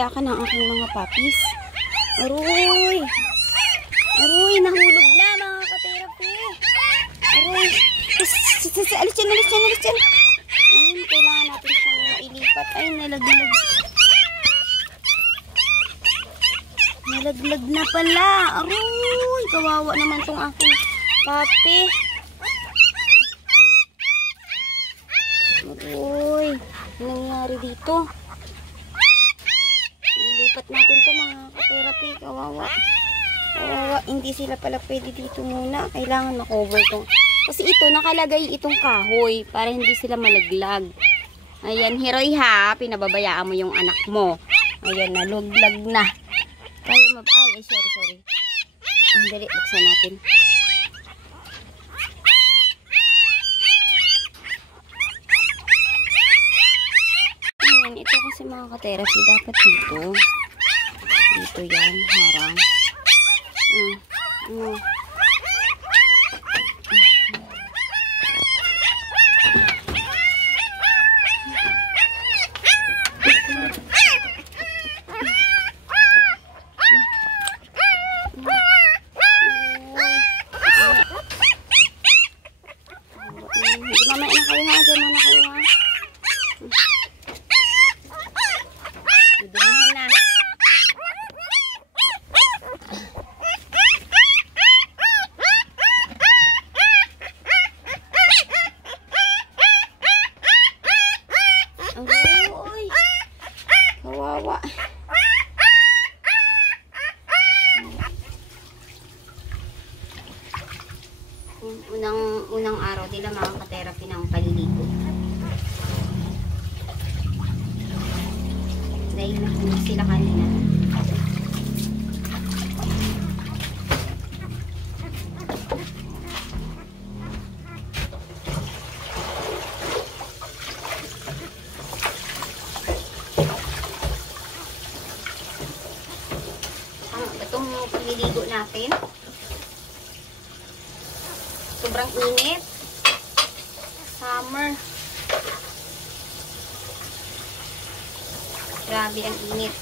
iyakan ng aking mga papis. Aroy! Aroy, nahulog na mga ka-therapy. Aroy! Alis yan, alis yan, alis yan. Ayun, kailangan natin siyang ilipat. Ay, nalaglag. Nalaglag na pala. Aroy! Kawawa naman tong aking papi. Aroy! Ano nangyari dito? Lipat natin to mga ka-therapy. Kawawa. Kawawa. Hindi sila pala pwede dito muna. Kailangan makover to. Kasi ito, nakalagay itong kahoy para hindi sila malaglag. Ayan, Hiroy ha. Pinababayaan mo yung anak mo. Ayan, naluglag na. Kaya ay, sorry. Dali, buksan natin. Ayan, ito kasi mga ka-therapy. Dapat dito. Dito yan, harang. Unang araw nila mga ka-therapy ng paliligo. Dahil nakuha sila kanina. Itong paliligo natin. Sobrang init. Summer. Grabe ang init.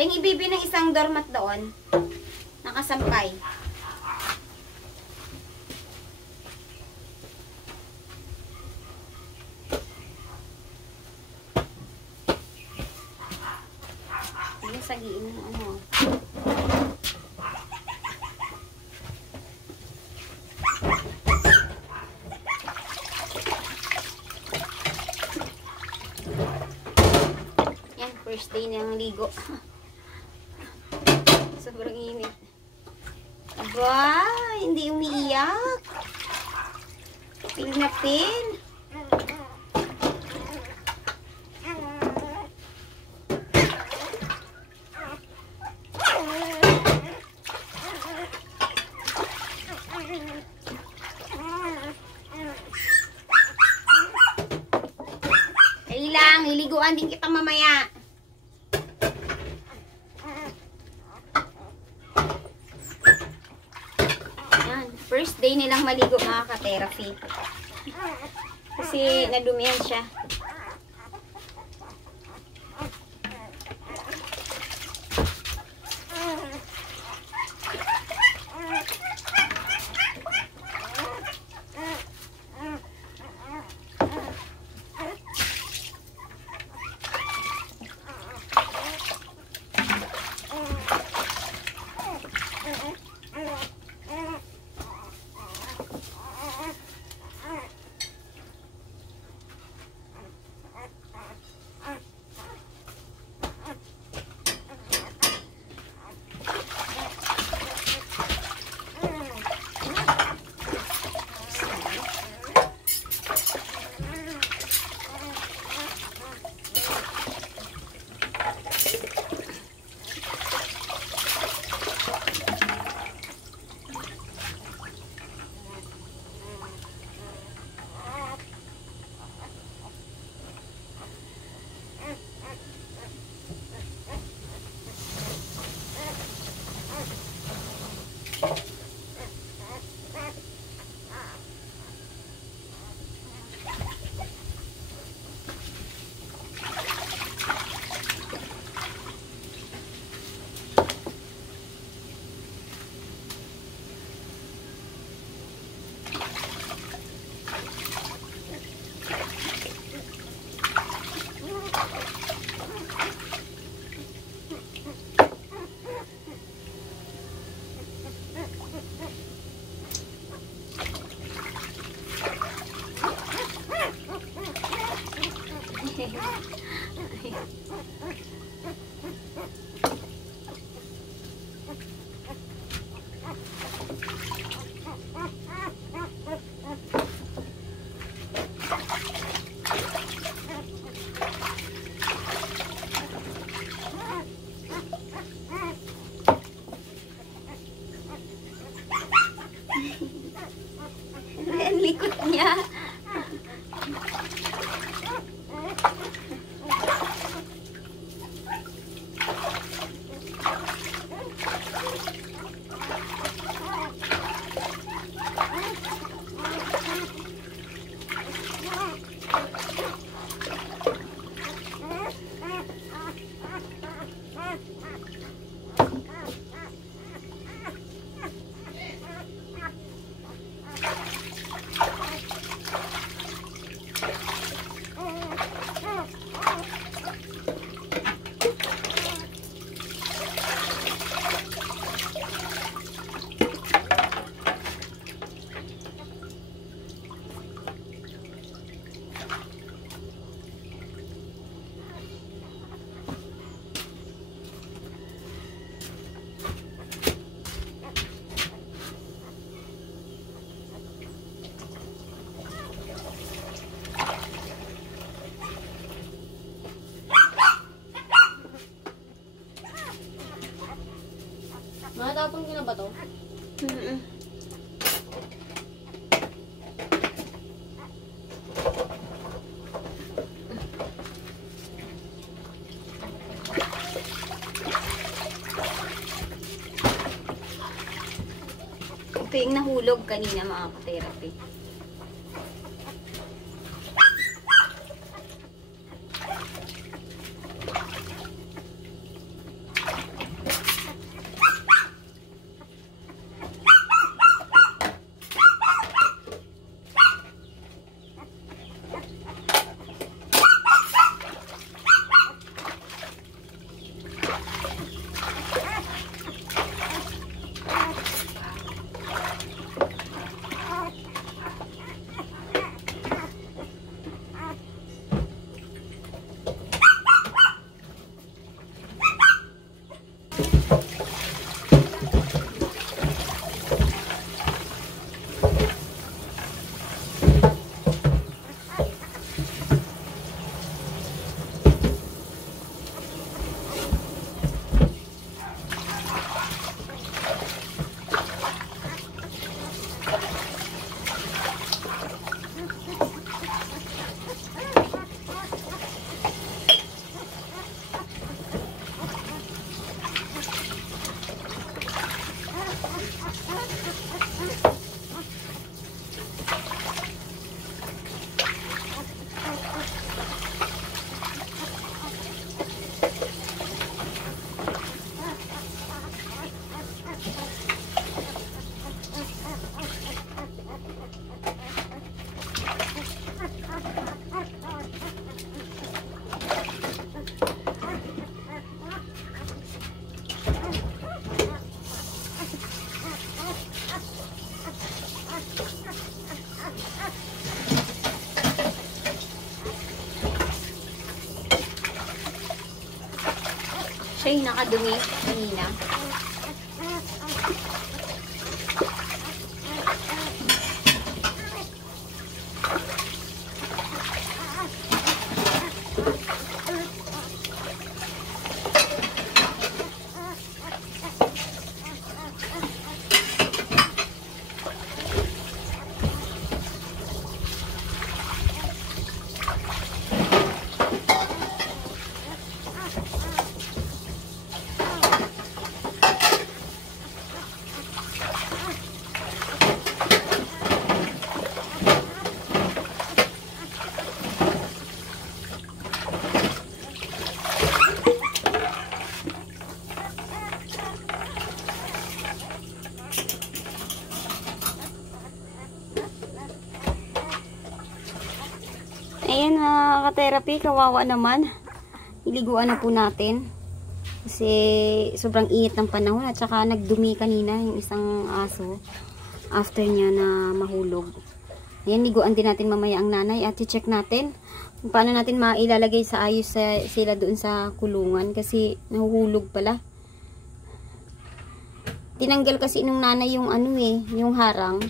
Yung ibibi ng isang doormat doon, nakasampay. Yung sagiin ng ano. Yan, first day ng ligo. Sobrang init. Aba, hindi umiiyak. Pin na pin. Dali lang, liliguan din kita mamaya. First day nilang maligo mga ka-therapy. Kasi nadumihan siya. Ang likot niya. Matapon ko na ba to? Ito yung nahulog kanina mga ka-therapy. Siya yung nakadumi kanina. Ayan mga ka-therapy, kawawa naman. Iliguan na po natin. Kasi sobrang init ng panahon at saka nagdumi kanina yung isang aso after niya na mahulog. Ayan, liguan din natin mamaya ang nanay at i-check natin kung paano natin mailalagay sa ayos sila doon sa kulungan kasi nahuhulog pala. Tinanggal kasi nung nanay yung yung harang.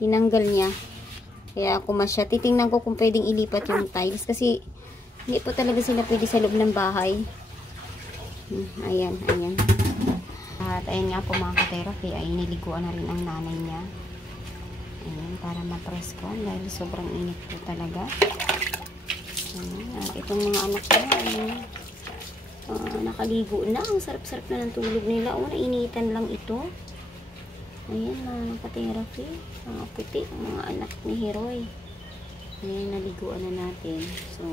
Tinanggal niya. Kaya kumasya. Titingnan ko kung pwedeng ilipat yung tiles. Kasi hindi po talaga sila pwede sa loob ng bahay. Ayan, ayan. At ayan nga po mga ka-therapy. Ay niliguan na rin ang nanay niya. para ma-press ko dahil sobrang init po talaga. Ayan. At itong mga anak niya, nakaligo na. Ang sarap-sarap na ng tulog nila. O, nainitan lang ito. Ayan, mga ka-therapy. Mga puti, mga anak ni Heroy. Ayan, naliguan na natin. So,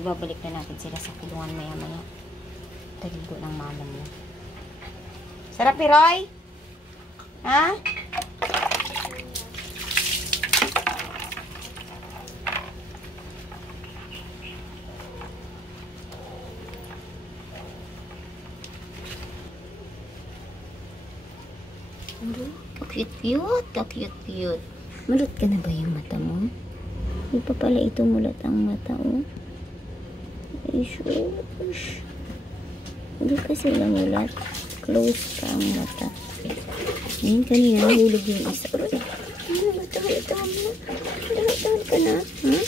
ibabalik na natin sila sa kulungan maya-maya. Taligo ng mama niya. Sarap, Heroy? Ha? Cute. Mulot ka na ba yung mata mo? Hindi pa pala ito mulat ang mata, oh. Ay, shush. Hindi kasi namulat. Close pa ang mata. Ngayon kanina, nahulog yung isa. Tahan ka na. Ha?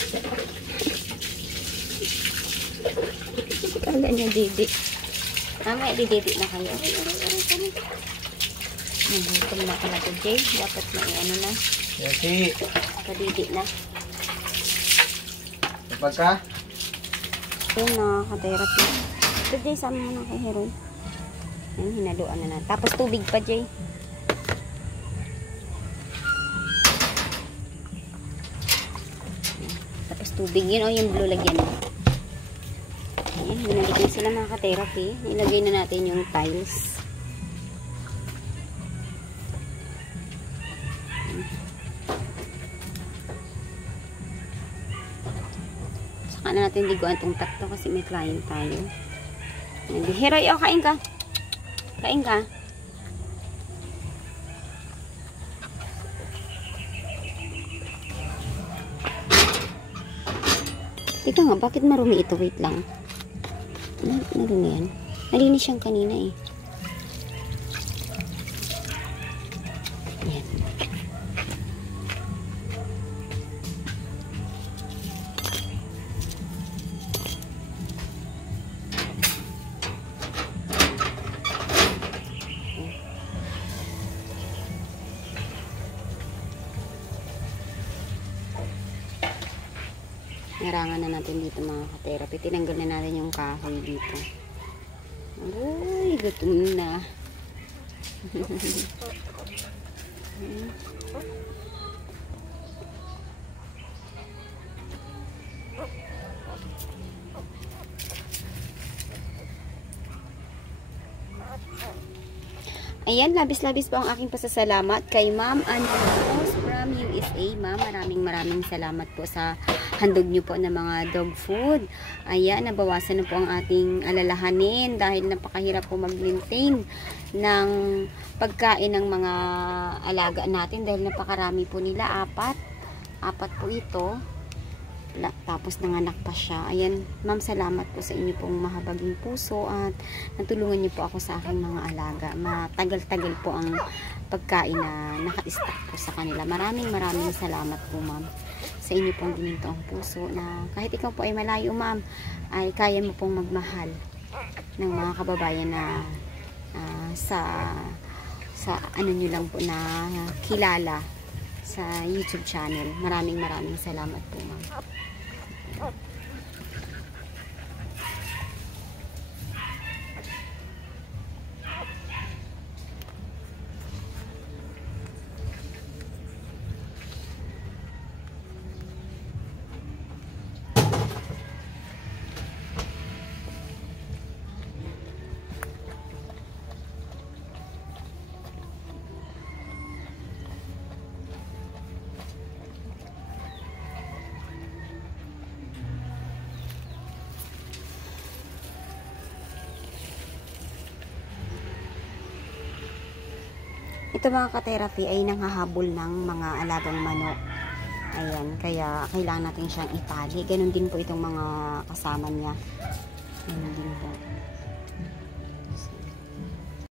Kala niya, Didi. Mamaya, dididi na kayo. Aray. Nabutom na pala ito, Jay. Dapat na ano na. Yaki. Kadidi na. Kapag ka? Yun, nakaka-therapy. Ito, Jay, sama mo na kay Heroy. Ayan, hinaluan na na. Tapos tubig pa, Jay. Tapos tubig yun, o yung blue lagyan mo. Ayan, binalik na sila mga ka-therapy. Ilagay na natin yung tiles. Saka na natin liguan itong tatlo kasi may client tayo. Heroy, o, kain ka. Kain ka. Teka nga, bakit marumi ito? Wait lang. Marumi yan. Nalinis siyang kanina eh. Yan. Narangan na natin dito mga ka-therapy. Tinanggal na natin yung kahoy dito. Uy, gutom na. Ayan, labis-labis po ang aking pasasalamat kay Ma'am Anne from USA. Ma'am, maraming salamat po sa handog niyo po ng mga dog food. Ayan, nabawasan na po ang ating alalahanin dahil napakahirap po mag-maintain ng pagkain ng mga alaga natin dahil napakarami po nila. Apat po ito. Tapos nanganak pa siya. Ayan, ma'am, salamat po sa inyo pong mahabaging puso at natulungan niyo po ako sa aking mga alaga. Matagal-tagal po ang pagkain na naka-stack po sa kanila. Maraming salamat po, ma'am, sa inyo pong ginintoong puso na kahit ikaw po ay malayo, ma'am, ay kaya mo pong magmahal ng mga kababayan na sa ano nyo lang po na kilala sa YouTube channel. Maraming salamat po, ma'am. Ito mga ka-therapy ay nanghahabol ng mga alagang manok. Ayan, kaya kailangan natin siyang itali. Ganon din po itong mga kasama niya. Ganon din po.